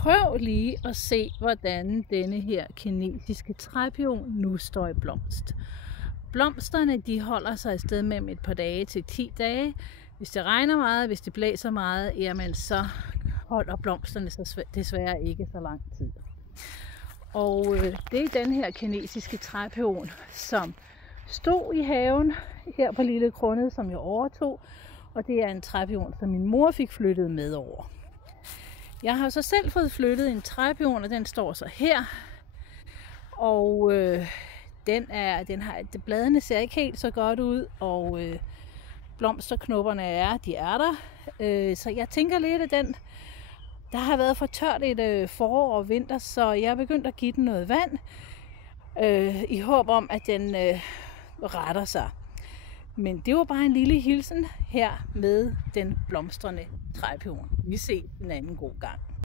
prøv lige at se, hvordan denne her kinesiske træpion nu står i blomst. Blomsterne de holder sig et sted mellem et par dage til 10 dage. Hvis det regner meget, hvis det blæser meget, jamen så holder blomsterne sig desværre ikke så lang tid. Og det er den her kinesiske træpion, som stod i haven her på Lille Krunnet, som jeg overtog. Og det er en træpion, som min mor fik flyttet med over. Jeg har så selv fået flyttet en træpion, og den står så her. Og bladene ser ikke helt så godt ud, og blomsterknopperne er der. Så jeg tænker lidt, at der har været for tørt et forår og vinter, så jeg er begyndt at give den noget vand, i håb om, at den retter sig. Men det var bare en lille hilsen her med den blomstrende træpion. Vi ses en anden god gang.